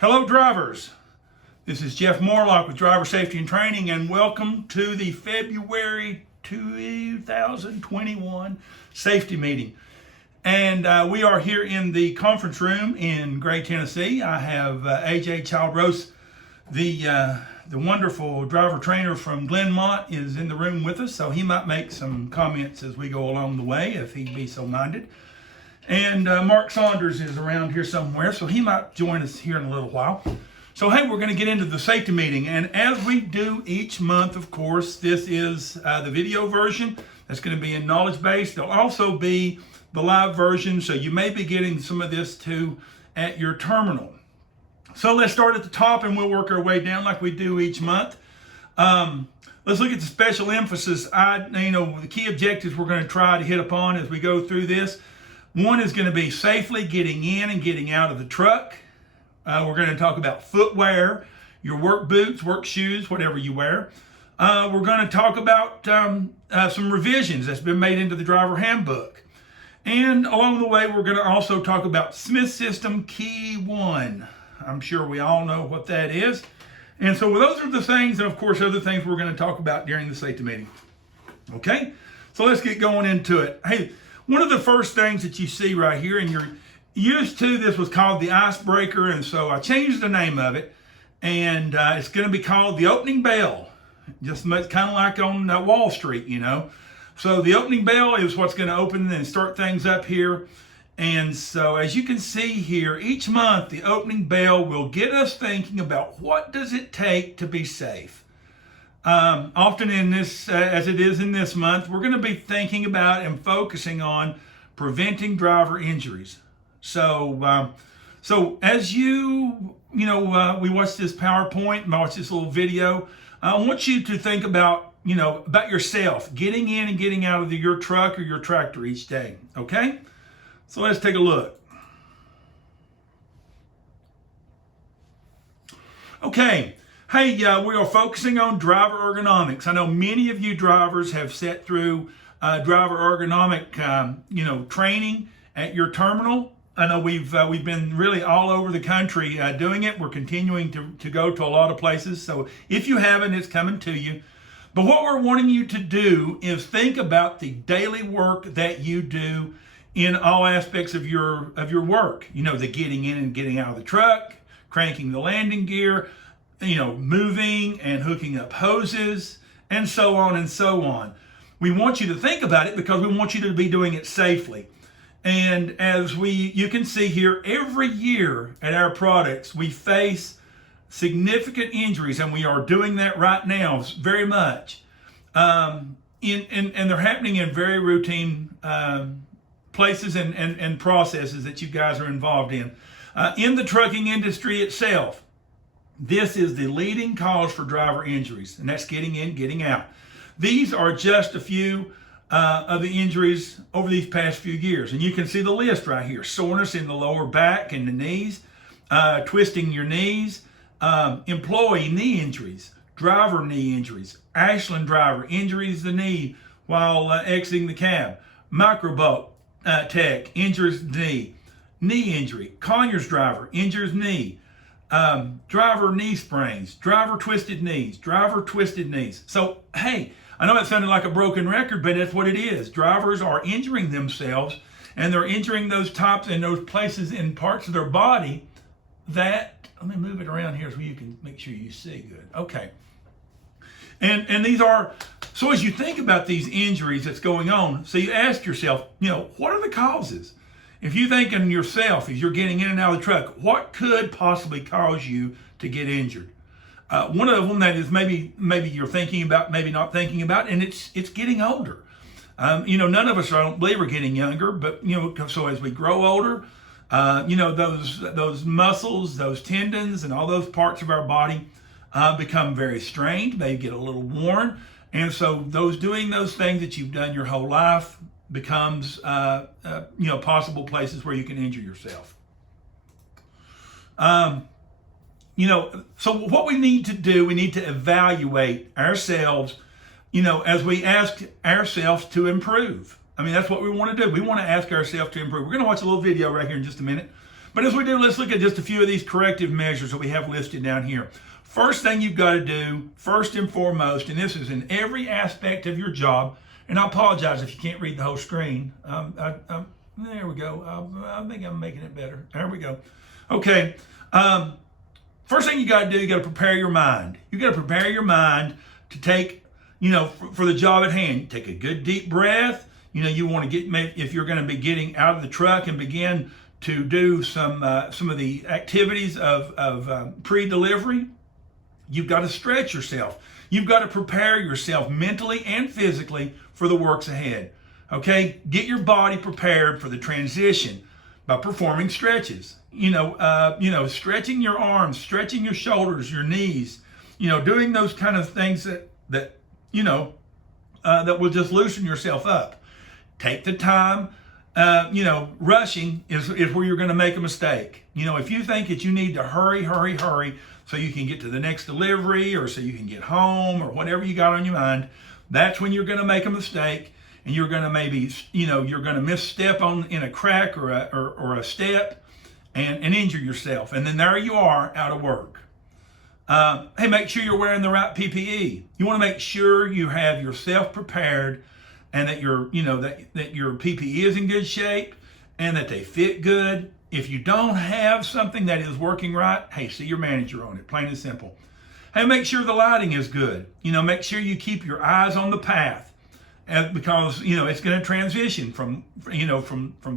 Hello drivers, this is Jeff Morlock with Driver Safety and Training, and welcome to the February 2021 safety meeting. And we are here in the conference room in Gray, Tennessee. I have AJ Childrose, the wonderful driver trainer from Glenmont, is in the room with us, so he might make some comments as we go along the way if he'd be so minded. And Mark Saunders is around here somewhere, so he might join us here in a little while. So hey, we're going to get into the safety meeting, and as we do each month, of course, this is the video version that's going to be in knowledge base. There'll also be the live version, so you may be getting some of this too at your terminal. So let's start at the top and we'll work our way down like we do each month. Let's look at the special emphasis. The key objectives we're going to try to hit upon as we go through this. One is going to be safely getting in and getting out of the truck. We're going to talk about footwear, your work boots, work shoes, whatever you wear. We're going to talk about some revisions that's been made into the driver handbook. And along the way, we're going to also talk about Smith System Key 1. I'm sure we all know what that is. And so those are the things, and of course, other things we're going to talk about during the safety meeting. Okay, so let's get going into it. Hey, one of the first things that you see right here, and you're used to, this was called the icebreaker, and so I changed the name of it, and it's going to be called the opening bell, just kind of like on Wall Street, you know. So the opening bell is what's going to open and start things up here. And so as you can see here, each month the opening bell will get us thinking about what does it take to be safe. Often in this, as it is in this month, we're going to be thinking about and focusing on preventing driver injuries. So, as we watch this PowerPoint and watch this little video, I want you to think about yourself, getting in and getting out of your truck or your tractor each day. Okay? So let's take a look. Okay. Hey, we are focusing on driver ergonomics. I know many of you drivers have sat through driver ergonomic, training at your terminal. I know we've been really all over the country doing it. We're continuing to go to a lot of places. So if you haven't, it's coming to you. But what we're wanting you to do is think about the daily work that you do in all aspects of your work. The getting in and getting out of the truck, cranking the landing gear, moving and hooking up hoses, and so on and so on. We want you to think about it because we want you to be doing it safely. And as you can see here, every year at our products, we face significant injuries, and we are doing that right now very much. And they're happening in very routine places and processes that you guys are involved in. In the trucking industry itself, this is the leading cause for driver injuries, and that's getting in, getting out. These are just a few of the injuries over these past few years, and you can see the list right here. Soreness in the lower back and the knees, twisting your knees, employee knee injuries, driver knee injuries, Ashland driver injuries the knee while exiting the cab, microboat tech injures knee injury, Conyers driver injures knee, driver knee sprains, driver twisted knees. So, hey, I know that sounded like a broken record, but that's what it is. Drivers are injuring themselves, and they're injuring those tops and those places in parts of their body that, let me move it around here so you can make sure you see good. Okay. And these are, so as you think about these injuries that's going on, so you ask yourself, what are the causes? If you think in yourself, as you're getting in and out of the truck, what could possibly cause you to get injured? One of them that is maybe you're thinking about, maybe not thinking about, and it's getting older. None of us, I don't believe, are getting younger, but so as we grow older, those muscles, those tendons, and all those parts of our body become very strained. They get a little worn, and so doing those things that you've done your whole life becomes possible places where you can injure yourself. So what we need to do, we need to evaluate ourselves, as we ask ourselves to improve. I mean, that's what we want to do. We want to ask ourselves to improve. We're going to watch a little video right here in just a minute. But as we do, let's look at just a few of these corrective measures that we have listed down here. First thing you've got to do, first and foremost, and this is in every aspect of your job, and I apologize if you can't read the whole screen. There we go. I think I'm making it better. There we go. Okay. First thing you got to do, you got to prepare your mind. You got to prepare your mind to take, for the job at hand. Take a good deep breath. You want to get, if you're going to be getting out of the truck and begin to do some of the activities of pre-delivery, you've got to stretch yourself. You've got to prepare yourself mentally and physically for the works ahead. Okay, get your body prepared for the transition by performing stretches. Stretching your arms, stretching your shoulders, your knees. Doing those kind of things that will just loosen yourself up. Take the time. Rushing is where you're going to make a mistake. If you think that you need to hurry so you can get to the next delivery or so you can get home or whatever you got on your mind, that's when you're going to make a mistake, and you're going to maybe, you're going to misstep in a crack or a step and injure yourself. And then there you are out of work. Hey, make sure you're wearing the right PPE. You want to make sure you have yourself prepared and that your PPE is in good shape and that they fit good. If you don't have something that is working right, hey, see your manager on it, plain and simple. Hey, make sure the lighting is good. Make sure you keep your eyes on the path, because it's going to transition from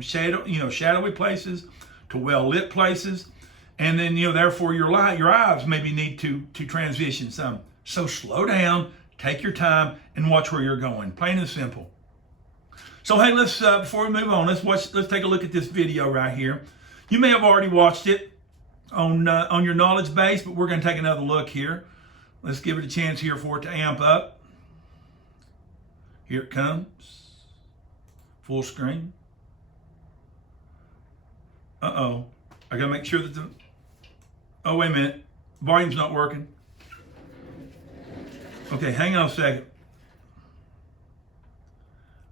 shadowy places to well-lit places, and then therefore your eyes maybe need to transition some. So slow down, take your time, and watch where you're going. Plain and simple. So hey, let's before we move on, let's take a look at this video right here. You may have already watched it on your knowledge base, but we're going to take another look here. Let's give it a chance here for it to amp up. Here it comes. Full screen. Uh-oh. I got to make sure that oh, wait a minute. Volume's not working. Okay, hang on a second.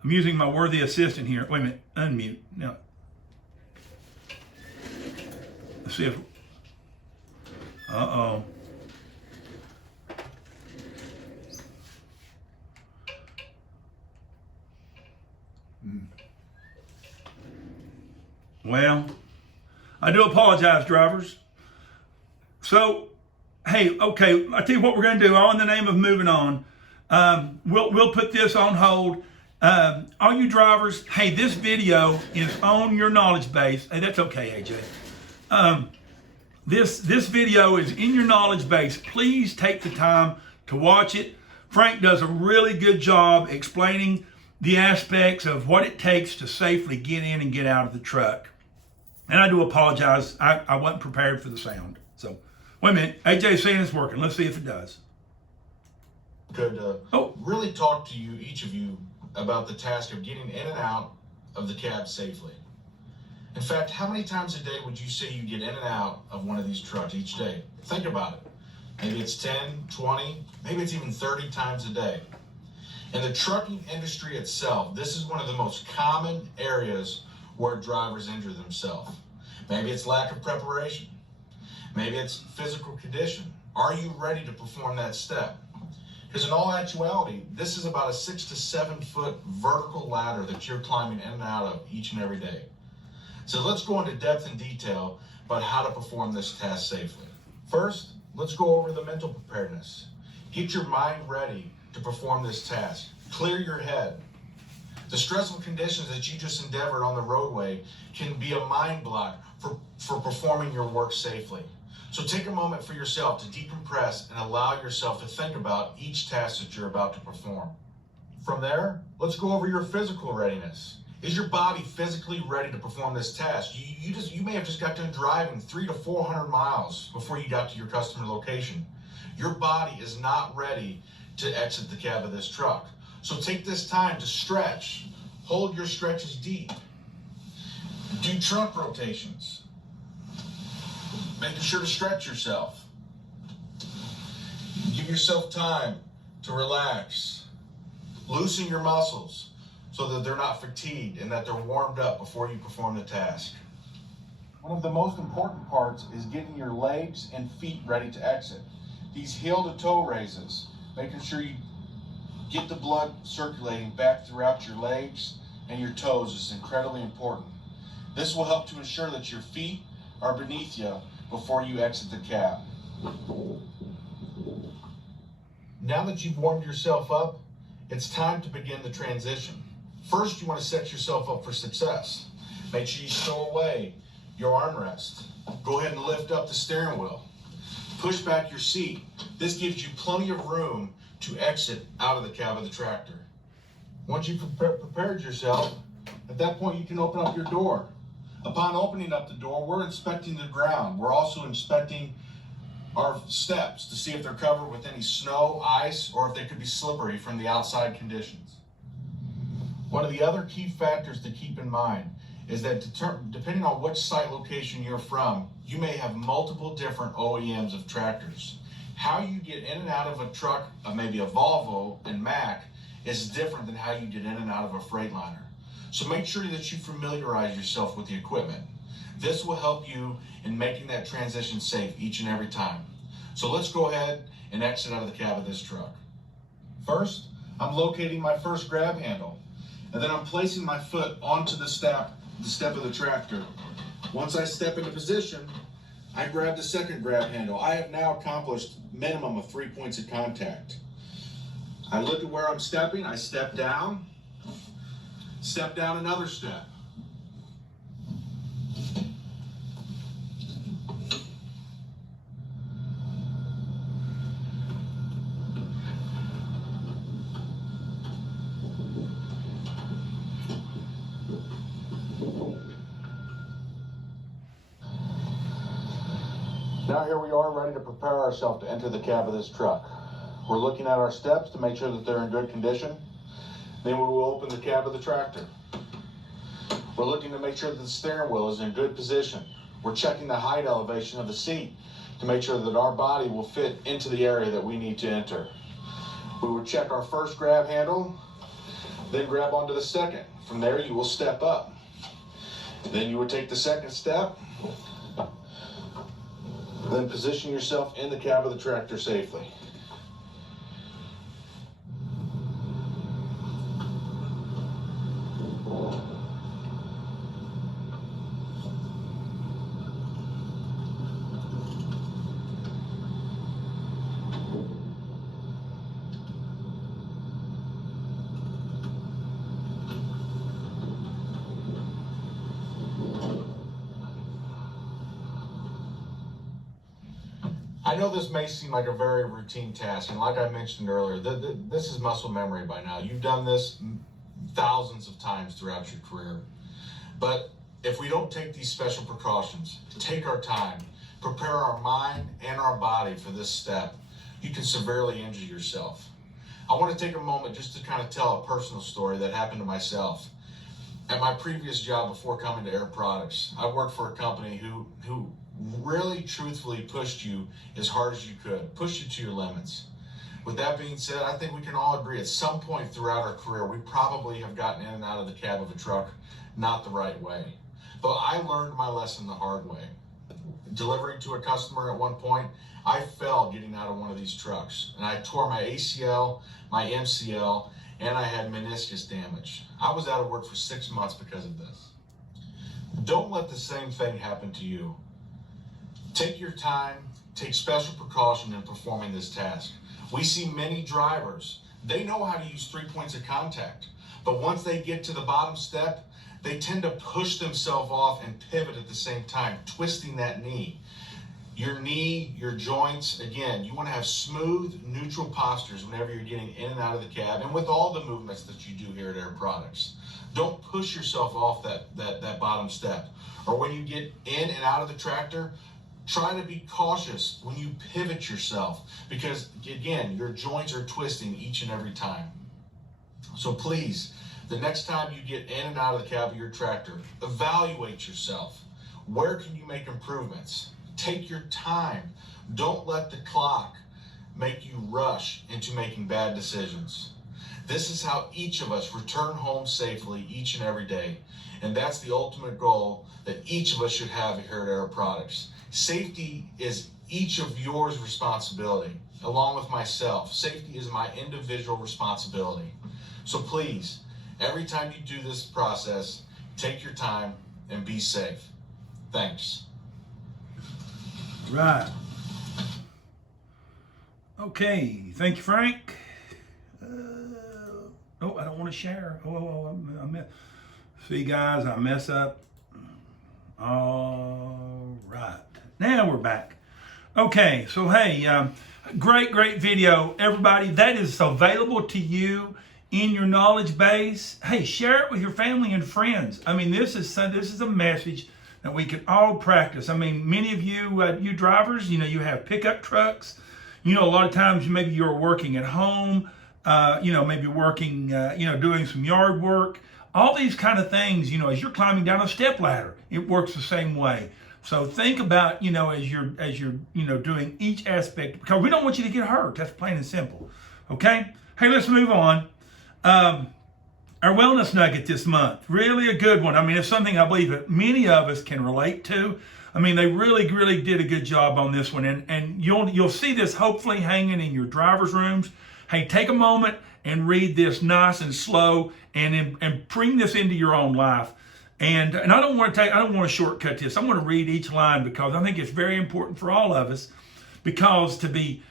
I'm using my worthy assistant here. Wait a minute. Unmute. Now. Let's see if... Uh-oh. Well, I do apologize, drivers. So, hey, okay, I tell you what we're going to do. All in the name of moving on. We'll put this on hold. All you drivers, hey, this video is on your knowledge base. Hey, that's okay, AJ. This video is in your knowledge base. Please take the time to watch it. Frank does a really good job explaining the aspects of what it takes to safely get in and get out of the truck. And I do apologize. I wasn't prepared for the sound. So, wait a minute. AJ's saying it's working. Let's see if it does. Could really talk to you, each of you, about the task of getting in and out of the cab safely. In fact, how many times a day would you say you get in and out of one of these trucks each day? Think about it. Maybe it's 10, 20, maybe it's even 30 times a day. In the trucking industry itself, this is one of the most common areas where drivers injure themselves. Maybe it's lack of preparation. Maybe it's physical condition. Are you ready to perform that step? Because in all actuality, this is about a 6 to 7 foot vertical ladder that you're climbing in and out of each and every day. So let's go into depth and detail about how to perform this task safely. First, let's go over the mental preparedness. Get your mind ready to perform this task. Clear your head. The stressful conditions that you just endeavored on the roadway can be a mind block for performing your work safely. So take a moment for yourself to decompress and allow yourself to think about each task that you're about to perform. From there, let's go over your physical readiness. Is your body physically ready to perform this task? You may have just got done driving 300 to 400 miles before you got to your customer location. Your body is not ready to exit the cab of this truck. So take this time to stretch. Hold your stretches deep. Do trunk rotations. Making sure to stretch yourself. Give yourself time to relax. Loosen your muscles so that they're not fatigued and that they're warmed up before you perform the task. one of the most important parts is getting your legs and feet ready to exit. These heel to toe raises, making sure you get the blood circulating back throughout your legs and your toes is incredibly important. This will help to ensure that your feet are beneath you before you exit the cab. Now that you've warmed yourself up, it's time to begin the transition. First, you want to set yourself up for success. Make sure you stow away your armrest. Go ahead and lift up the steering wheel. Push back your seat. This gives you plenty of room to exit out of the cab of the tractor. Once you've prepared yourself, at that point you can open up your door. Upon opening up the door, we're inspecting the ground. We're also inspecting our steps to see if they're covered with any snow, ice, or if they could be slippery from the outside conditions. One of the other key factors to keep in mind is that depending on which site location you're from, you may have multiple different OEMs of tractors. How you get in and out of a truck, maybe a Volvo and Mack, is different than how you get in and out of a Freightliner. So make sure that you familiarize yourself with the equipment. This will help you in making that transition safe each and every time. So let's go ahead and exit out of the cab of this truck. First, I'm locating my first grab handle, and then I'm placing my foot onto the step of the tractor. Once I step into position, I grab the second grab handle. I have now accomplished minimum of 3 points of contact. I look at where I'm stepping, I step down another step. Now here we are ready to prepare ourselves to enter the cab of this truck. We're looking at our steps to make sure that they're in good condition. Then we will open the cab of the tractor. We're looking to make sure that the steering wheel is in good position. We're checking the height elevation of the seat to make sure that our body will fit into the area that we need to enter. We will check our first grab handle, then grab onto the second. From there you will step up. Then you will take the second step, then position yourself in the cab of the tractor safely. I know this may seem like a very routine task, and like I mentioned earlier, this is muscle memory by now. You've done this thousands of times throughout your career. But if we don't take these special precautions, take our time, prepare our mind and our body for this step, you can severely injure yourself. I want to take a moment just to kind of tell a personal story that happened to myself. At my previous job before coming to Air Products, I worked for a company who really truthfully pushed you as hard as you could, pushed you to your limits. With that being said, I think we can all agree at some point throughout our career, we probably have gotten in and out of the cab of a truck not the right way. But I learned my lesson the hard way. Delivering to a customer at one point, I fell getting out of one of these trucks, and I tore my ACL, my MCL, and I had meniscus damage. I was out of work for 6 months because of this. Don't let the same thing happen to you. Take your time, take special precaution in performing this task. We see many drivers, they know how to use 3 points of contact, but once they get to the bottom step, they tend to push themselves off and pivot at the same time, twisting that knee. Your knee, your joints, again, you want to have smooth, neutral postures whenever you're getting in and out of the cab, and with all the movements that you do here at Air Products. Don't push yourself off that bottom step. Or when you get in and out of the tractor, try to be cautious when you pivot yourself, because again, your joints are twisting each and every time. So please, the next time you get in and out of the cab of your tractor, evaluate yourself. Where can you make improvements? Take your time. Don't let the clock make you rush into making bad decisions. This is how each of us return home safely each and every day. And that's the ultimate goal that each of us should have here at Air Products. Safety is each of yours responsibility, along with myself. Safety is my individual responsibility. So please, every time you do this process, take your time and be safe. Thanks. Right. Okay. Thank you, Frank. Oh, I don't want to share. See, guys, I mess up. All right. Now we're back. Okay. So, hey, great video, everybody. That is available to you in your knowledge base. Hey, share it with your family and friends. I mean, this is a message that we can all practice. I mean, many of you, you drivers, you have pickup trucks. A lot of times maybe you're working at home, maybe working, doing some yard work. All these kind of things, as you're climbing down a step ladder, it works the same way. So think about, as you're doing each aspect, because we don't want you to get hurt. That's plain and simple. Okay? Hey, let's move on. Our wellness nugget this month, really a good one. I mean, it's something I believe that many of us can relate to. I mean, they really did a good job on this one, and you'll see this hopefully hanging in your driver's rooms. Hey, take a moment and read this nice and slow, and bring this into your own life. And I don't want to shortcut this. I'm going to read each line because I think it's very important for all of us. Because to be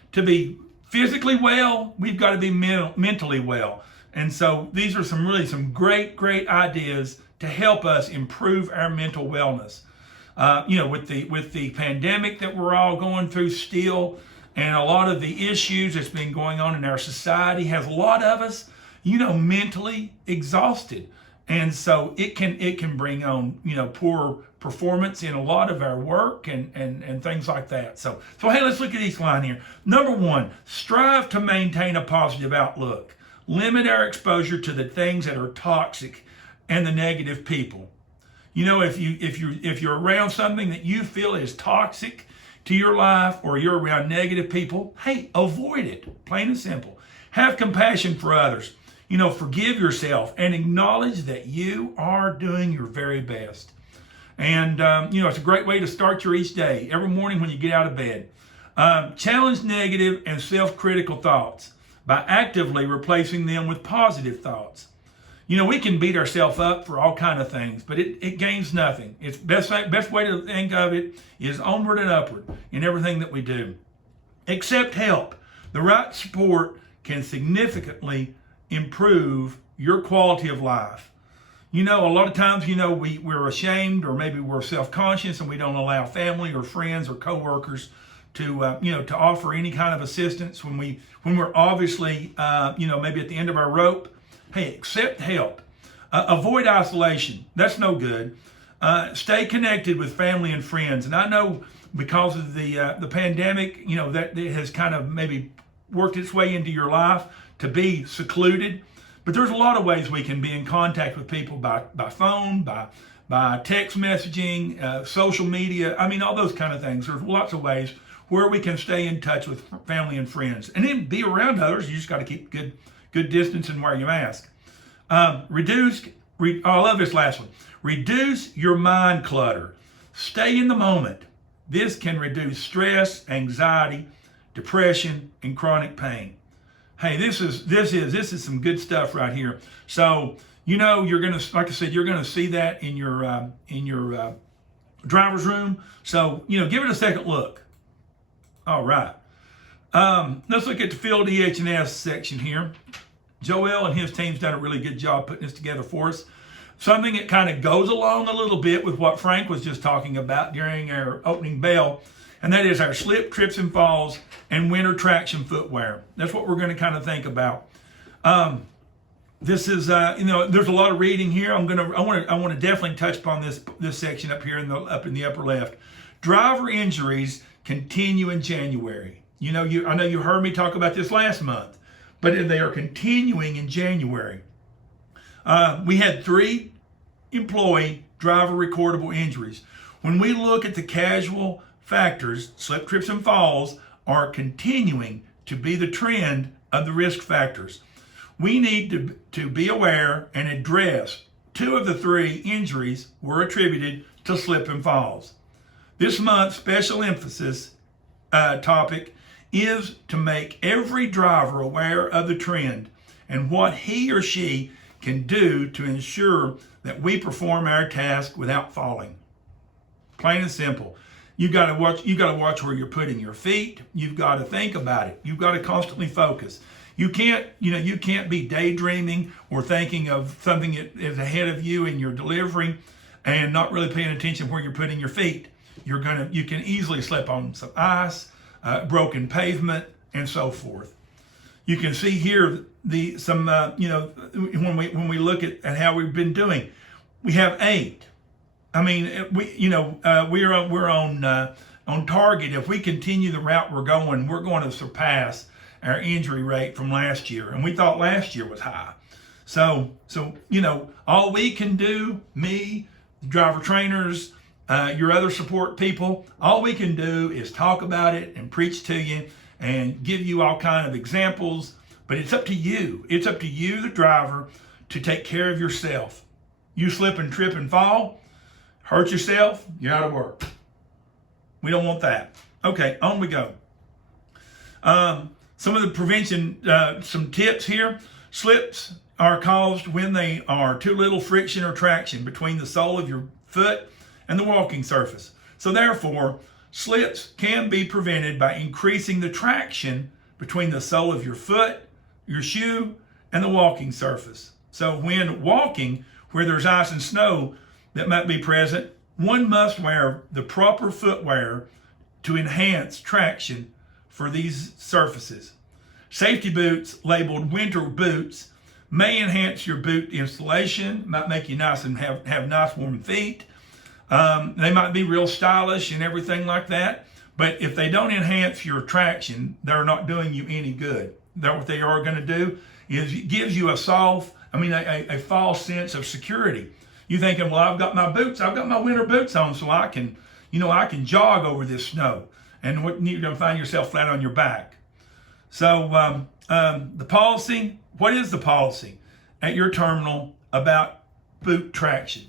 physically well, we've got to be mentally well. And so these are some great ideas to help us improve our mental wellness. With the pandemic that we're all going through still, and a lot of the issues that's been going on in our society has a lot of us, mentally exhausted. And so it can bring on, poor performance in a lot of our work and things like that. So hey, let's look at each line here. Number 1, strive to maintain a positive outlook. Limit our exposure to the things that are toxic and the negative people. If you're around something that you feel is toxic to your life, or you're around negative people, hey, avoid it. Plain and simple. Have compassion for others. Forgive yourself and acknowledge that you are doing your very best. And, it's a great way to start your each day, every morning when you get out of bed. Challenge negative and self-critical thoughts by actively replacing them with positive thoughts. We can beat ourselves up for all kind of things, but it gains nothing. It's best way to think of it is onward and upward in everything that we do. Accept help. The right support can significantly improve your quality of life. A lot of times, we're ashamed, or maybe we're self-conscious, and we don't allow family or friends or coworkers to offer any kind of assistance when we're obviously, maybe at the end of our rope. Hey, accept help. Avoid isolation. That's no good. Stay connected with family and friends. And I know because of the pandemic, that it has kind of maybe worked its way into your life to be secluded. But there's a lot of ways we can be in contact with people by phone, by text messaging, social media. I mean, all those kind of things. There's lots of ways where we can stay in touch with family and friends. And then be around others. You just got to keep good distance and wear your mask. I love this last one. Reduce your mind clutter. Stay in the moment. This can reduce stress, anxiety, depression, and chronic pain. Hey, this is some good stuff right here. So, you're gonna, like I said, you're gonna see that in your driver's room. So, give it a second look. All right. Let's look at the field EH&S section here. Joel and his team's done a really good job putting this together for us. Something that kind of goes along a little bit with what Frank was just talking about during our opening bell, and that is our slip, trips, and falls and winter traction footwear. That's what we're going to kind of think about. This is, there's a lot of reading here. I want to definitely touch upon this section up here up in the upper left. Driver injuries continue in January. I know you heard me talk about this last month, but they are continuing in January. We had 3 employee driver recordable injuries. When we look at the casual factors, slip, trips, and falls are continuing to be the trend of the risk factors. We need to be aware and address 2 of the 3 injuries were attributed to slip and falls. This month's special emphasis topic is to make every driver aware of the trend and what he or she can do to ensure that we perform our task without falling. Plain and simple. You got to watch where you're putting your feet. You've got to think about it. You've got to constantly focus. You can't be daydreaming or thinking of something that is ahead of you in your delivery and not really paying attention where you're putting your feet. You can easily slip on some ice, broken pavement, and so forth. You can see here when we look at how we've been doing, we have 8. I mean, we're on target. If we continue the route we're going to surpass our injury rate from last year, and we thought last year was high. So all we can do, me, driver trainers, your other support people, all we can do is talk about it and preach to you and give you all kind of examples. But it's up to you. It's up to you, the driver, to take care of yourself. You slip and trip and fall, hurt yourself, you're out of work. We don't want that. Okay, on we go. Some of the prevention, some tips here. Slips are caused when they are too little friction or traction between the sole of your foot and the walking surface. So therefore, slips can be prevented by increasing the traction between the sole of your foot, your shoe, and the walking surface. So when walking where there's ice and snow that might be present, one must wear the proper footwear to enhance traction for these surfaces. Safety boots labeled winter boots may enhance your boot installation, might make you nice and have nice warm feet. They might be real stylish and everything like that, but if they don't enhance your traction, they're not doing you any good. What they are going to do is it gives you a false sense of security. You're thinking, well, I've got my winter boots on, so I can jog over this snow, and you're going to find yourself flat on your back. So the policy, what is the policy at your terminal about boot traction?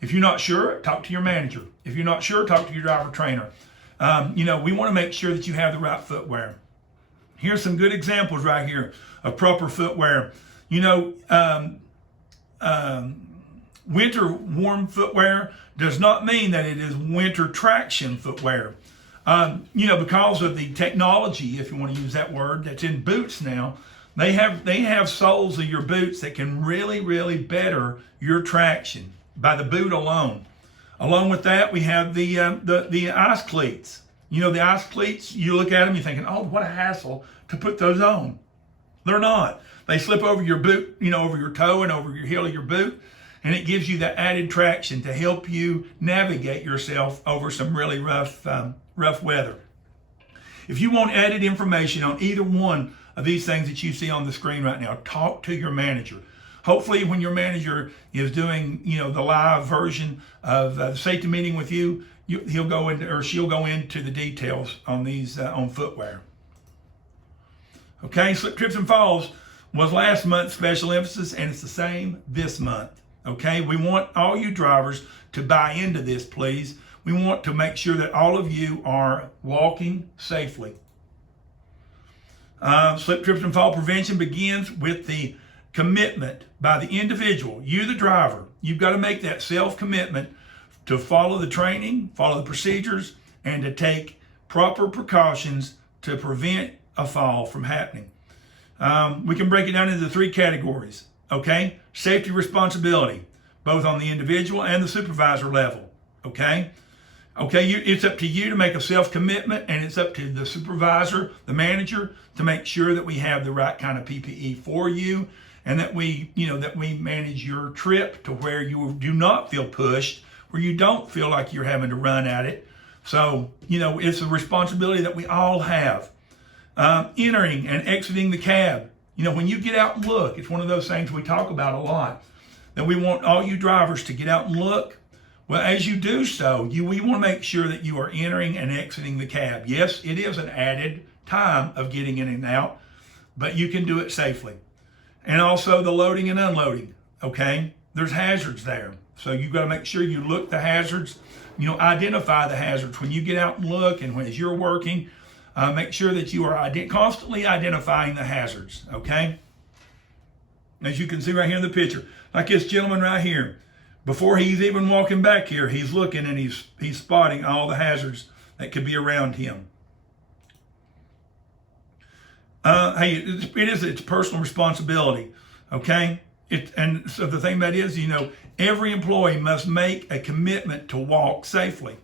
If you're not sure, talk to your manager. If you're not sure, talk to your driver trainer. We want to make sure that you have the right footwear. Here's some good examples right here of proper footwear. Winter warm footwear does not mean that it is winter traction footwear. Because of the technology, if you want to use that word, that's in boots now, they have soles of your boots that can really, really better your traction by the boot alone. Along with that, we have the ice cleats. The ice cleats, you look at them, you're thinking, oh, what a hassle to put those on. They're not. They slip over your boot, over your toe and over your heel of your boot, and it gives you that added traction to help you navigate yourself over some really rough weather. If you want added information on either one of these things that you see on the screen right now, talk to your manager. Hopefully when your manager is doing, the live version of the safety meeting with you, he'll go into, or she'll go into the details on these, on footwear. Okay, slip, trips, and falls was last month's special emphasis, and it's the same this month. Okay, we want all you drivers to buy into this, please. We want to make sure that all of you are walking safely. Slip, trips, and fall prevention begins with the commitment by the individual. You, the driver, you've got to make that self-commitment to follow the training, follow the procedures, and to take proper precautions to prevent a fall from happening. We can break it down into 3 categories. Okay, safety responsibility, both on the individual and the supervisor level. Okay, it's up to you to make a self-commitment, and it's up to the supervisor, the manager, to make sure that we have the right kind of PPE for you, and that we manage your trip to where you do not feel pushed, where you don't feel like you're having to run at it. So, it's a responsibility that we all have. Entering and exiting the cab. When you get out and look, it's one of those things we talk about a lot, that we want all you drivers to get out and look. Well, as you do so, we want to make sure that you are entering and exiting the cab. Yes, it is an added time of getting in and out, but you can do it safely. And also the loading and unloading, okay? there's hazards there. So you've got to make sure you look the hazards, identify the hazards when you get out and look, and as you're working, make sure that you are constantly identifying the hazards, okay? As you can see right here in the picture, like this gentleman right here, before he's even walking back here, he's looking and he's spotting all the hazards that could be around him. Hey, it's personal responsibility, okay? And so the thing about it is, every employee must make a commitment to walk safely.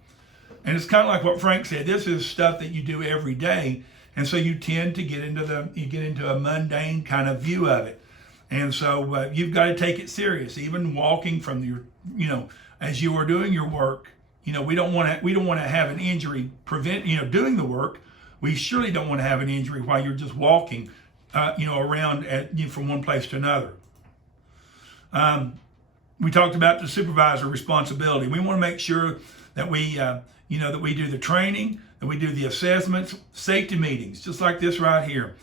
And it's kind of like what Frank said. This is stuff that you do every day, and so you tend to get into a mundane kind of view of it. And so you've got to take it serious. Even walking from your, as you are doing your work, we don't want to have an injury doing the work. We surely don't want to have an injury while you're just walking, around from one place to another. We talked about the supervisor responsibility. We want to make sure that we do the training, that we do the assessments, safety meetings, just like this right here.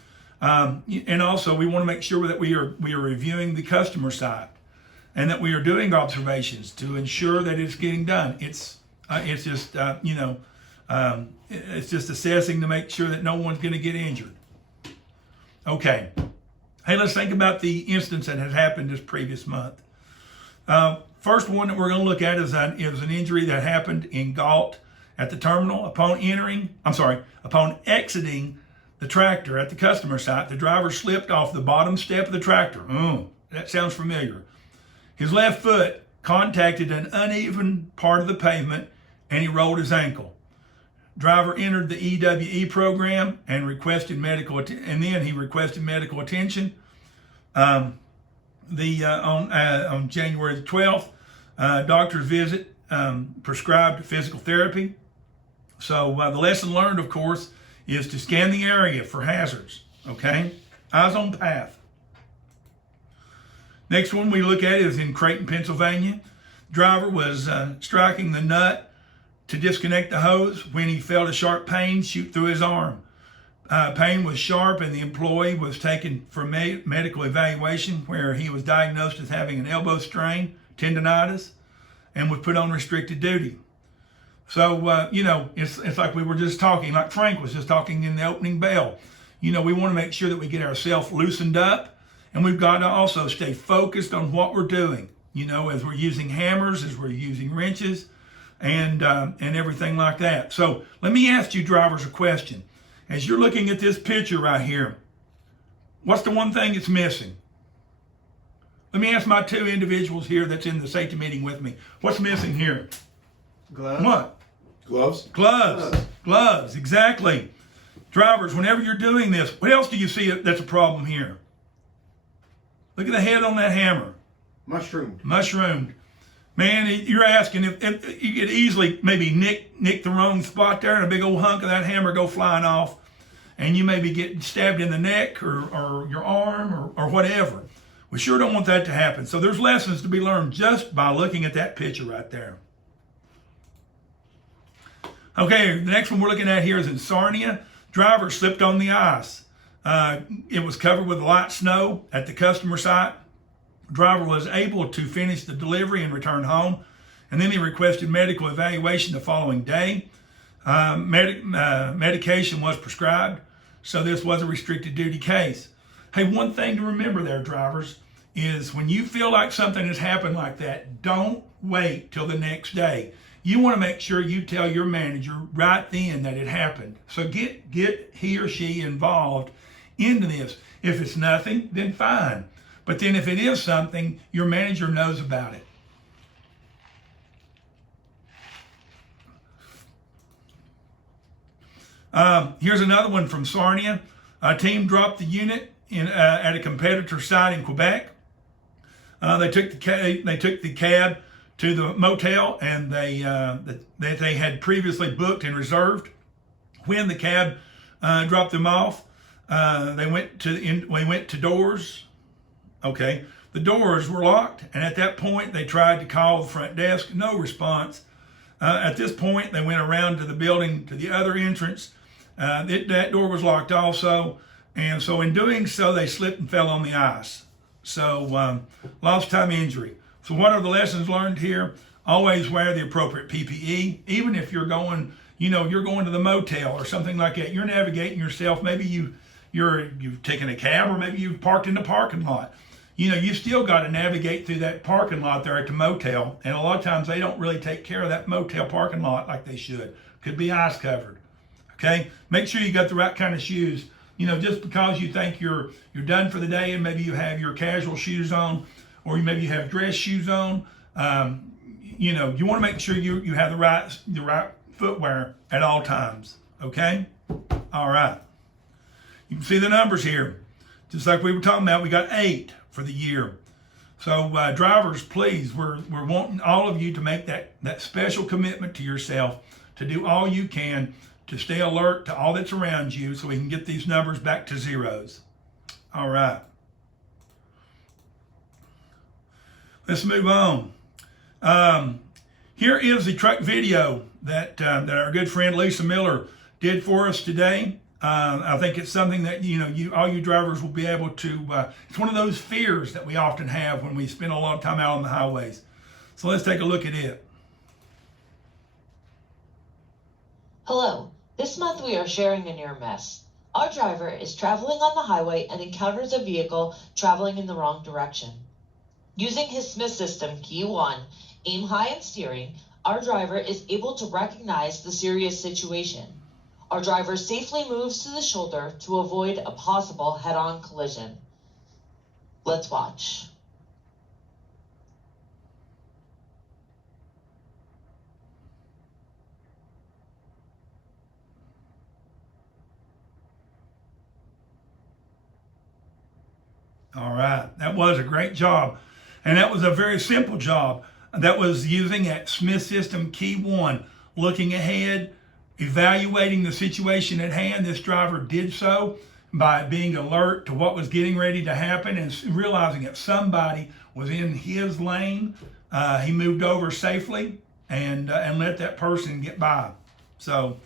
And also we want to make sure that we are reviewing the customer side, and that we are doing observations to ensure that it's getting done. It's just it's just assessing to make sure that no one's going to get injured. Okay. Hey, let's think about the instance that had happened this previous month. First one that we're going to look at is an injury that happened in Galt at the terminal. Upon exiting the tractor at the customer site, the driver slipped off the bottom step of the tractor. That sounds familiar. His left foot contacted an uneven part of the pavement, and he rolled his ankle. Driver entered the EWE program and requested medical attention. On January the 12th, doctor's visit, prescribed physical therapy. So the lesson learned, of course, is to scan the area for hazards. Okay, eyes on path. Next one we look at is in Creighton, Pennsylvania. Driver was striking the nut to disconnect the hose when he felt a sharp pain shoot through his arm. Pain was sharp, and the employee was taken for medical evaluation, where he was diagnosed as having an elbow strain, tendonitis, and was put on restricted duty. So, it's like we were just talking, like Frank was just talking in the opening bell. We want to make sure that we get ourselves loosened up, and we've got to also stay focused on what we're doing, as we're using hammers, as we're using wrenches, and everything like that. So let me ask you drivers a question. As you're looking at this picture right here, what's the one thing that's missing? Let me ask my two individuals here that's in the safety meeting with me. What's missing here? Gloves. What? Gloves. Gloves, exactly. Drivers, whenever you're doing this, what else do you see that's a problem here? Look at the head on that hammer. Mushroomed. Man, you're asking if you could easily maybe nick the wrong spot there, and a big old hunk of that hammer go flying off, and you maybe get stabbed in the neck or your arm or whatever. We sure don't want that to happen. So there's lessons to be learned just by looking at that picture right there. Okay, the next one we're looking at here is in Sarnia. Driver slipped on the ice. It was covered with light snow at the customer site. Driver was able to finish the delivery and return home, and then he requested medical evaluation the following day. Medication was prescribed, so this was a restricted duty case. Hey, one thing to remember there, drivers, is when you feel like something has happened like that, don't wait till the next day. You want to make sure you tell your manager right then that it happened. So get he or she involved into this. If it's nothing, then fine. But then if it is something, your manager knows about it. Here's another one from Sarnia. A team dropped the unit at a competitor site in Quebec. They took the cab to the motel, and they had previously booked and reserved. When the cab dropped them off, we went to doors. Okay, the doors were locked, and at that point they tried to call the front desk. No response. At this point, they went around to the building to the other entrance. That door was locked also, and so in doing so, they slipped and fell on the ice. So lost time injury. So what are the lessons learned here? Always wear the appropriate PPE, even if you're going, you're going to the motel or something like that. You're navigating yourself. Maybe you've taken a cab, or maybe you've parked in the parking lot. You still got to navigate through that parking lot there at the motel. And a lot of times they don't really take care of that motel parking lot like they should. Could be ice covered. Okay? Make sure you got the right kind of shoes. Just because you think you're done for the day and maybe you have your casual shoes on, or maybe you have dress shoes on, you want to make sure you have the right footwear at all times. Okay? All right. You can see the numbers here. Just like we were talking about, we got 8 for the year. So drivers, please, we're wanting all of you to make that special commitment to yourself, to do all you can to stay alert to all that's around you so we can get these numbers back to zeros. All right. Let's move on. Here is the truck video that our good friend Lisa Miller did for us today. I think it's something that all you drivers will be able to. It's one of those fears that we often have when we spend a lot of time out on the highways. So let's take a look at it. Hello. This month we are sharing a near miss. Our driver is traveling on the highway and encounters a vehicle traveling in the wrong direction. Using his Smith System Key 1, aim high and steering, our driver is able to recognize the serious situation. Our driver safely moves to the shoulder to avoid a possible head-on collision. Let's watch. All right, that was a great job. And that was a very simple job. That was using that Smith System Key 1, looking ahead, evaluating the situation at hand. This driver did so by being alert to what was getting ready to happen and realizing that somebody was in his lane. He moved over safely and let that person get by. So,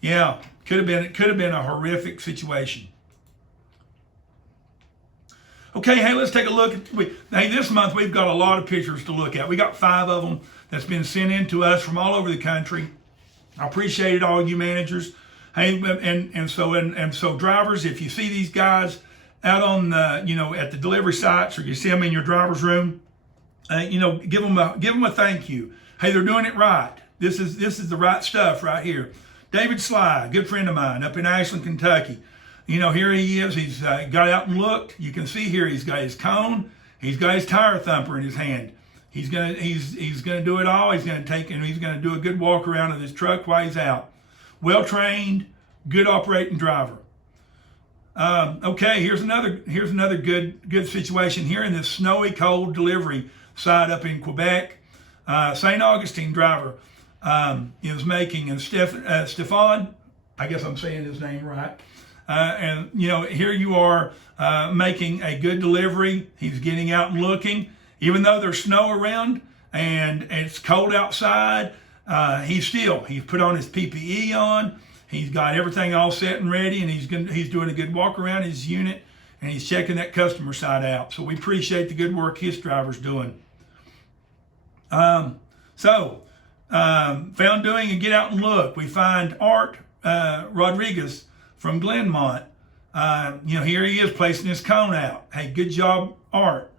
yeah, it could have been a horrific situation. Okay, hey, let's take a look. Hey, this month we've got a lot of pictures to look at. We got 5 of them that's been sent in to us from all over the country. I appreciate it, all you managers. Hey, and so drivers, if you see these guys out on the, at the delivery sites, or you see them in your driver's room, give them a thank you. Hey, they're doing it right. This is the right stuff right here. David Sly, good friend of mine up in Ashland, Kentucky. Here he is. He's got out and looked. You can see here he's got his cone. He's got his tire thumper in his hand. He's gonna do it all. He's gonna do a good walk around of this truck while he's out. Well trained, good operating driver. Okay, here's another good situation here in this snowy, cold delivery side up in Quebec. St. Augustine driver is making, and Stefan, I guess I'm saying his name right. And here you are making a good delivery. He's getting out and looking, even though there's snow around and it's cold outside. He's put on his PPE on. He's got everything all set and ready, and he's doing a good walk around his unit, and he's checking that customer side out. So we appreciate the good work his driver's doing. Found doing and get out and look. We find Art Rodriguez from Glenmont. Here he is placing his cone out. Hey, good job, Art.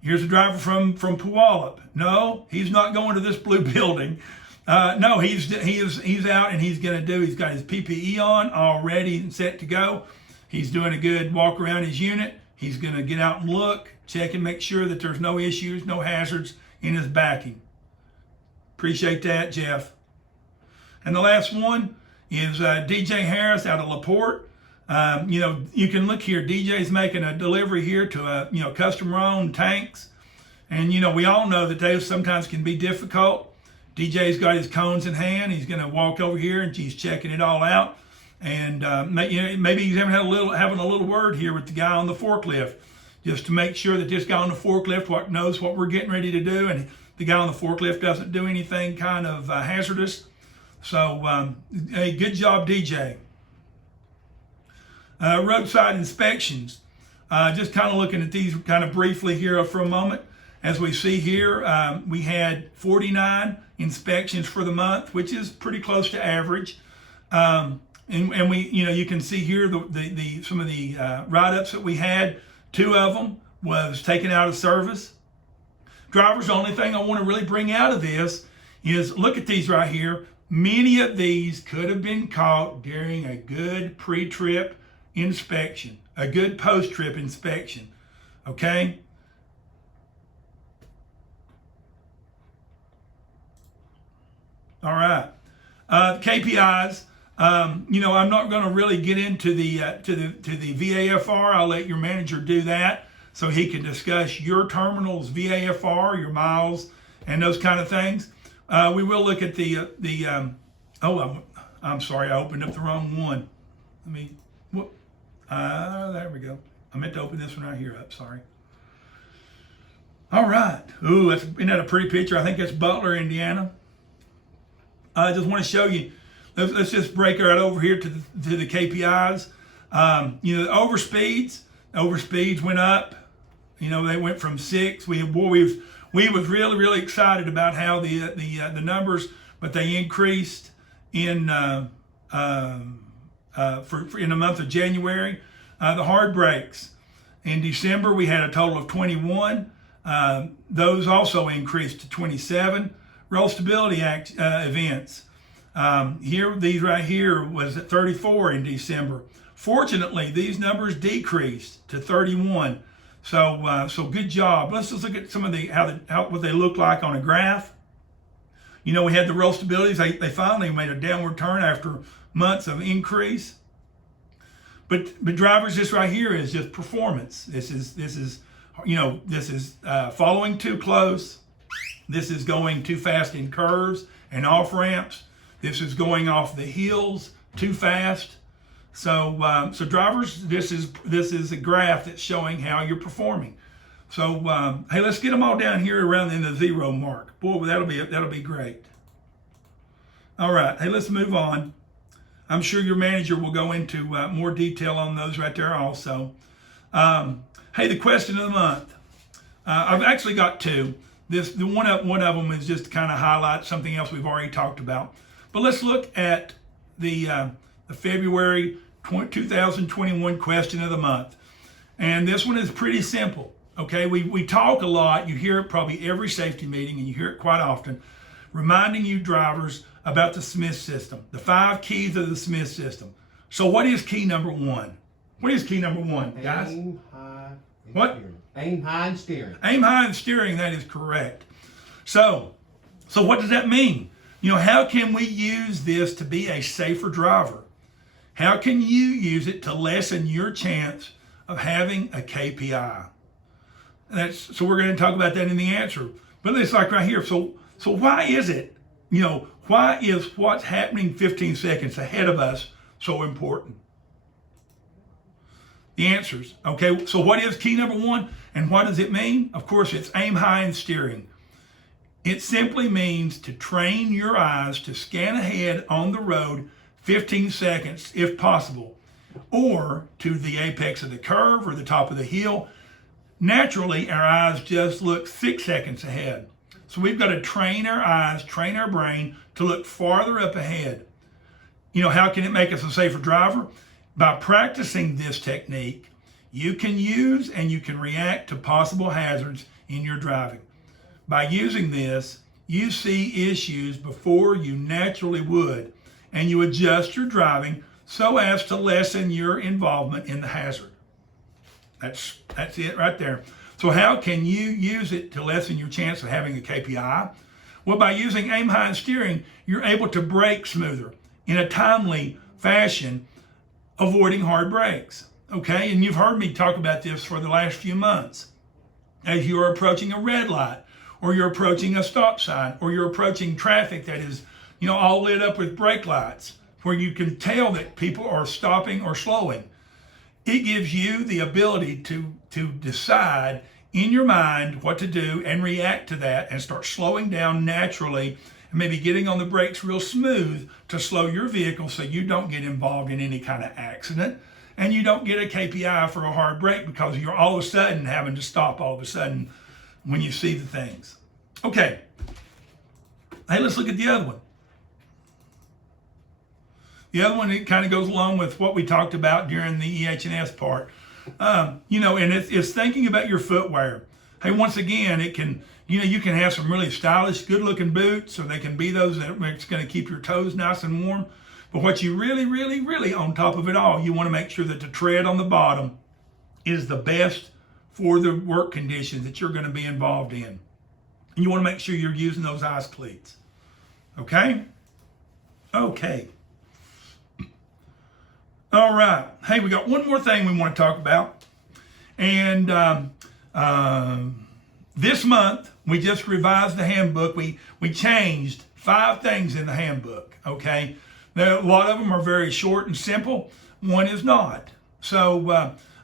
Here's a driver from Puyallup. No, he's not going to this blue building. No, he's out, and he's got his PPE on already and set to go. He's doing a good walk around his unit. He's going to get out and look, check and make sure that there's no issues, no hazards in his backing. Appreciate that, Jeff. And the last one is DJ Harris out of LaPorte. You can look here. DJ's making a delivery here to a customer-owned tanks, and we all know that those sometimes can be difficult. DJ's got his cones in hand. He's going to walk over here and he's checking it all out, and maybe he's having a little word here with the guy on the forklift, just to make sure that this guy on the forklift knows what we're getting ready to do, and the guy on the forklift doesn't do anything kind of hazardous. So, hey, good job, DJ. Roadside inspections. Just kind of looking at these kind of briefly here for a moment. As we see here, we had 49 inspections for the month, which is pretty close to average. And we, you can see here the some of the write-ups that we had. 2 of them was taken out of service. Drivers, the only thing I want to really bring out of this is look at these right here. Many of these could have been caught during a good pre-trip inspection, a good post-trip inspection, okay? All right, KPIs. I'm not going to really get into the VAFR. I'll let your manager do that so he can discuss your terminal's VAFR, your miles, and those kind of things. We will look at I'm sorry, I opened up the wrong one. There we go. I meant to open this one right here up, sorry. All right. Ooh, isn't that a pretty picture? I think that's Butler, Indiana. I just want to show you, let's just break right over here to the KPIs. The overspeeds went up. They went from 6. We was really excited about how the numbers, but they increased in the month of January. The hard brakes in December we had a total of 21. Those also increased to 27. Roll stability events. These right here was at 34 in December. Fortunately, these numbers decreased to 31. So good job. Let's just look at some of what they look like on a graph. We had the roll stabilities. They finally made a downward turn after months of increase. But drivers, this right here is just performance. This is following too close. This is going too fast in curves and off ramps. This is going off the hills too fast. So drivers, this is a graph that's showing how you're performing. So hey, let's get them all down here around in the 0 mark. Boy, that'll be great. All right, hey, let's move on. I'm sure your manager will go into more detail on those right there also. Hey, the question of the month. I've actually got 2. One of them is just to kind of highlight something else we've already talked about. But let's look at the February 2021 question of the month. And this one is pretty simple. Okay, we talk a lot. You hear it probably every safety meeting, and you hear it quite often, reminding you drivers about the Smith system, the 5 keys of the Smith system. So what is key number 1? What is key number 1, guys? Aim high. What? Steering. Aim high and steering. Aim high and steering, that is correct. So what does that mean? How can we use this to be a safer driver? How can you use it to lessen your chance of having a KPI? So we're going to talk about that in the answer. But it's like right here. So why is it? Why is what's happening 15 seconds ahead of us so important? The answers. Okay, so what is key number 1 and what does it mean? Of course, it's aim high and steering. It simply means to train your eyes to scan ahead on the road 15 seconds if possible, or to the apex of the curve or the top of the hill. Naturally, our eyes just look 6 seconds ahead. So we've got to train our eyes, train our brain to look farther up ahead. How can it make us a safer driver? By practicing this technique, you can use and you can react to possible hazards in your driving. By using this, you see issues before you naturally would, and you adjust your driving so as to lessen your involvement in the hazard. That's it right there. So how can you use it to lessen your chance of having a KPI? Well, by using aim high and steering, you're able to brake smoother in a timely fashion, avoiding hard brakes. Okay, and you've heard me talk about this for the last few months. As you are approaching a red light, or you're approaching a stop sign, or you're approaching traffic that is, all lit up with brake lights, where you can tell that people are stopping or slowing. It gives you the ability to decide in your mind what to do and react to that and start slowing down naturally and maybe getting on the brakes real smooth to slow your vehicle so you don't get involved in any kind of accident and you don't get a KPI for a hard brake because you're all of a sudden having to stop all of a sudden when you see the things. Okay. Hey, let's look at the other one. The other one, it kind of goes along with what we talked about during the EH&S part. And it's thinking about your footwear. Hey, once again, it can, you can have some really stylish, good-looking boots, or they can be those that it's going to keep your toes nice and warm. But what you really, really, really, on top of it all, you want to make sure that the tread on the bottom is the best for the work conditions that you're going to be involved in. And you want to make sure you're using those ice cleats. Okay? Okay. All right. Hey, we got one more thing we want to talk about. And this month, we just revised the handbook. We changed 5 things in the handbook, okay? Now, a lot of them are very short and simple. One is not. So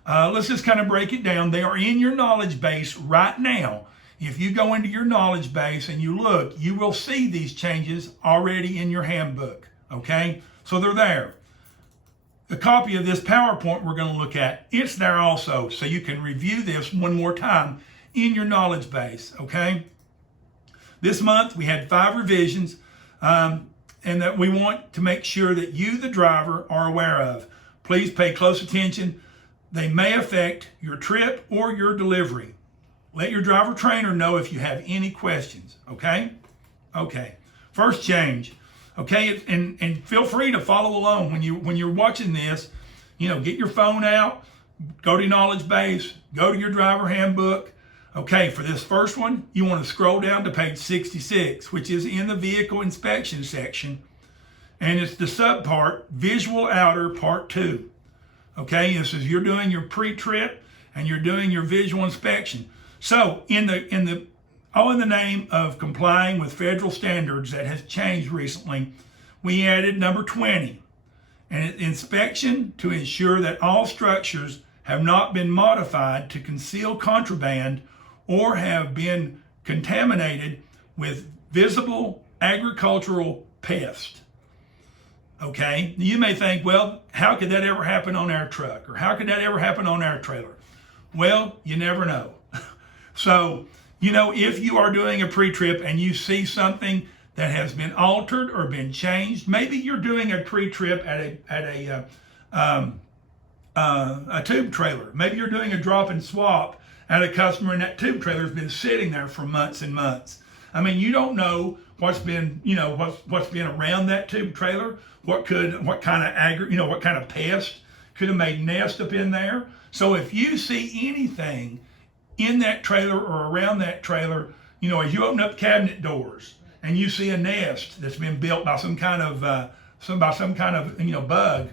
let's just kind of break it down. They are in your knowledge base right now. If you go into your knowledge base and you look, you will see these changes already in your handbook, okay? So they're there. A copy of this PowerPoint we're going to look at, it's there also, so you can review this one more time in your knowledge base, okay? This month we had 5 revisions, and that we want to make sure that you, the driver, are aware of. Please pay close attention. They may affect your trip or your delivery. Let your driver trainer know if you have any questions, okay? Okay, first change. Okay, and feel free to follow along when you're watching this. Get your phone out, go to your knowledge base, go to your driver handbook. Okay, for this first one, you want to scroll down to page 66, which is in the vehicle inspection section, and it's the subpart Visual Outer Part 2. Okay, this is you're doing your pre-trip and you're doing your visual inspection. So in the all in the name of complying with federal standards that has changed recently, we added number 20, an inspection to ensure that all structures have not been modified to conceal contraband or have been contaminated with visible agricultural pest. Okay, you may think, well, how could that ever happen on our truck? Or how could that ever happen on our trailer? Well, you never know. So, if you are doing a pre-trip and you see something that has been altered or been changed, maybe you're doing a pre-trip at a tube trailer. Maybe you're doing a drop and swap at a customer, and that tube trailer has been sitting there for months and months. I mean, you don't know what's been around that tube trailer. What kind of pest could have made nest up in there. So if you see anything in that trailer or around that trailer, as you open up cabinet doors and you see a nest that's been built by some kind of bug,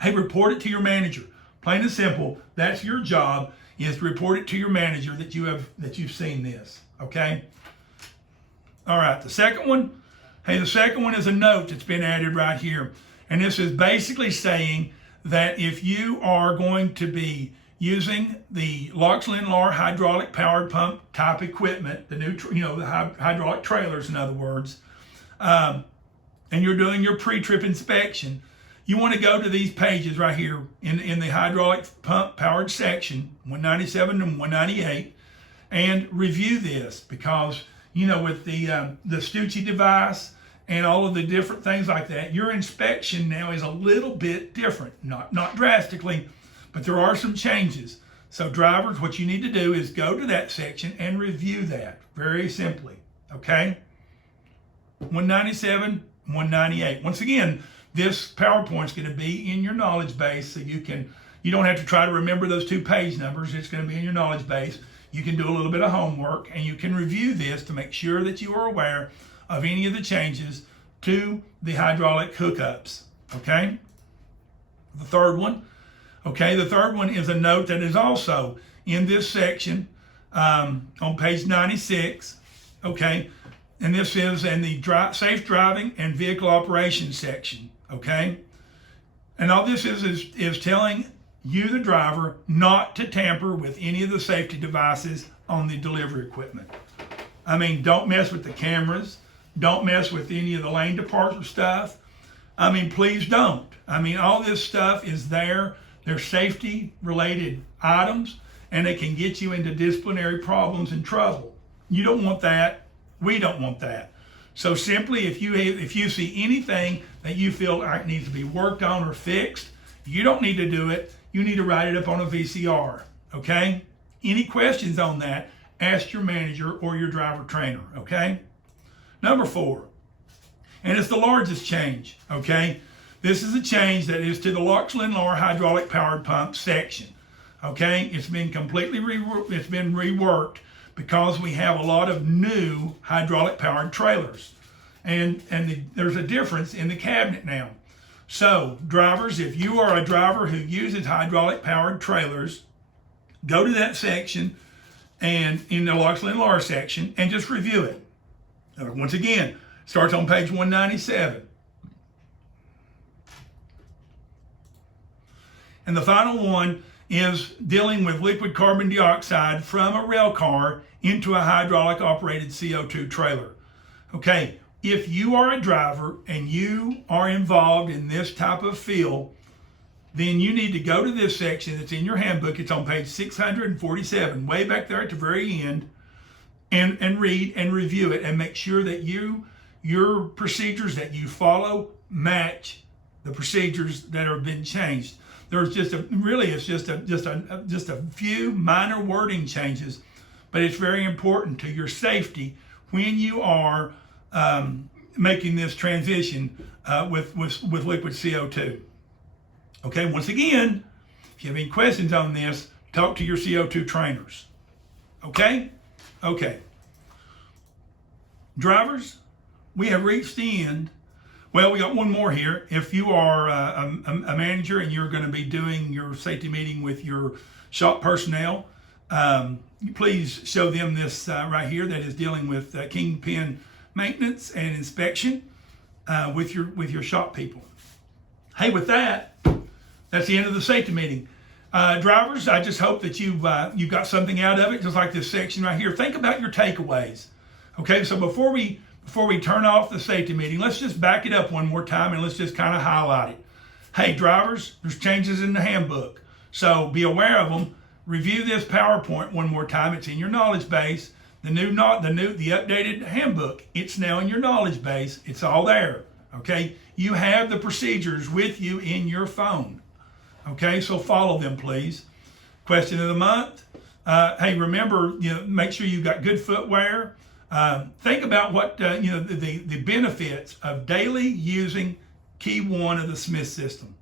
hey, report it to your manager. Plain and simple. That's your job, is to report it to your manager that you've seen this. Okay. All right. The second one is a note that's been added right here, and this is basically saying that if you are going to be using the Loxley+Lar hydraulic powered pump type equipment, the new, the hydraulic trailers, in other words, and you're doing your pre-trip inspection, you want to go to these pages right here in the hydraulic pump powered section, 197 and 198, and review this, because, with the Stucci device and all of the different things like that, your inspection now is a little bit different, not drastically, but there are some changes. So drivers, what you need to do is go to that section and review that very simply, okay? 197, 198. Once again, this PowerPoint's going to be in your knowledge base, so you don't have to try to remember those 2 page numbers. It's going to be in your knowledge base. You can do a little bit of homework, and you can review this to make sure that you are aware of any of the changes to the hydraulic hookups, okay? The third one is a note that is also in this section on page 96, okay? And this is in the safe driving and vehicle operations section, okay? And all this is telling you, the driver, not to tamper with any of the safety devices on the delivery equipment. I mean, don't mess with the cameras. Don't mess with any of the lane departure stuff. I mean, please don't. I mean, all this stuff is there. They're safety related items, and they can get you into disciplinary problems and trouble. You don't want that. We don't want that. So simply, if you see anything that you feel like needs to be worked on or fixed, you don't need to do it. You need to write it up on a VCR, okay? Any questions on that, ask your manager or your driver trainer, okay? Number 4, and it's the largest change, okay? This is a change that is to the Loxley-Lor hydraulic powered pump section, okay? It's been completely reworked because we have a lot of new hydraulic powered trailers, and there's a difference in the cabinet now. So drivers, if you are a driver who uses hydraulic powered trailers, go to that section and in the Loxley-Lor section and just review it. Once again, starts on page 197. And the final one is dealing with liquid carbon dioxide from a rail car into a hydraulic operated CO2 trailer. Okay, if you are a driver and you are involved in this type of field, then you need to go to this section that's in your handbook. It's on page 647, way back there at the very end, and read and review it and make sure that your procedures that you follow match the procedures that have been changed. There's just a few minor wording changes, but it's very important to your safety when you are making this transition with liquid CO2. Okay, once again, if you have any questions on this, talk to your CO2 trainers. Okay? Okay. Drivers, we have reached the end. Well, we got one more here. If you are a manager and you're going to be doing your safety meeting with your shop personnel, please show them this right here that is dealing with Kingpin maintenance and inspection with your shop people. Hey, with that, that's the end of the safety meeting. Drivers, I just hope that you've got something out of it, just like this section right here. Think about your takeaways. Okay, so before we turn off the safety meeting, let's just back it up one more time and let's just kind of highlight it. Hey, drivers, there's changes in the handbook, so be aware of them. Review this PowerPoint one more time. It's in your knowledge base. The updated handbook, it's now in your knowledge base. It's all there. Okay, you have the procedures with you in your phone. Okay, so follow them, please. Question of the month. Hey, remember, make sure you've got good footwear. Think about what the benefits of daily using key 1 of the Smith system.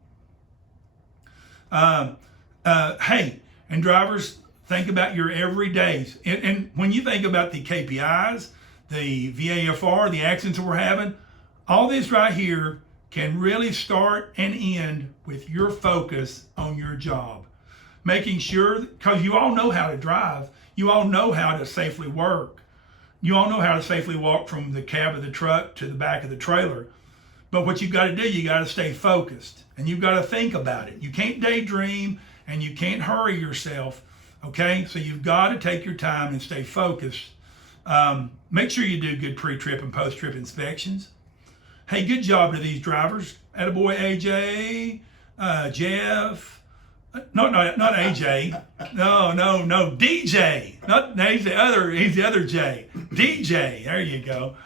Hey, and drivers, think about your everydays. And when you think about the KPIs, the VAFR, the accidents that we're having, all this right here can really start and end with your focus on your job. Making sure, because you all know how to drive, you all know how to safely work. You all know how to safely walk from the cab of the truck to the back of the trailer. But what you've got to do, you got to stay focused and you've got to think about it. You can't daydream and you can't hurry yourself. Okay, so you've got to take your time and stay focused. Make sure you do good pre-trip and post-trip inspections. Hey, good job to these drivers. Attaboy AJ, Jeff. Not AJ. No, DJ. Not he's the other J. DJ. There you go.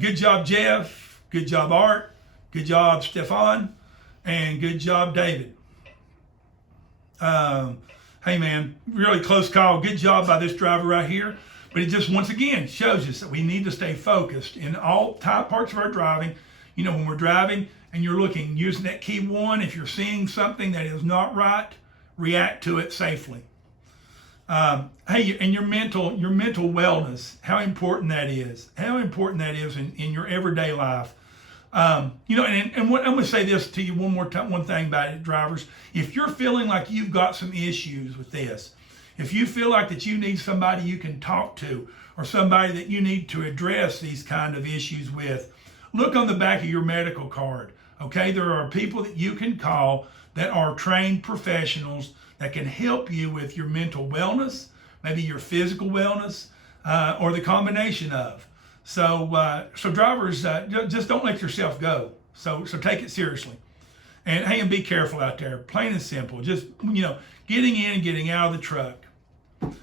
Good job, Jeff. Good job, Art. Good job, Stefan. And good job, David. Hey man, really close call. Good job by this driver right here. But it just once again shows us that we need to stay focused in all parts of our driving. When we're driving and you're using that key 1, if you're seeing something that is not right, react to it safely. Hey, and your mental wellness, how important that is. How important that is in your everyday life. And I'm going to say this to you one thing about it, drivers. If you're feeling like you've got some issues with this, if you feel like that you need somebody you can talk to or somebody that you need to address these kind of issues with, look on the back of your medical card. Okay, there are people that you can call that are trained professionals that can help you with your mental wellness, maybe your physical wellness, or the combination of. So drivers, just don't let yourself go. So take it seriously. And hey, and be careful out there. Plain and simple. Just, getting in and getting out of the truck.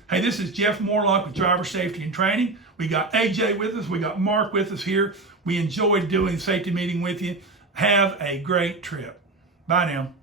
Hey, this is Jeff Morlock with Driver Safety and Training. We got AJ with us. We got Mark with us here. We enjoyed doing the safety meeting with you. Have a great trip. Bye now.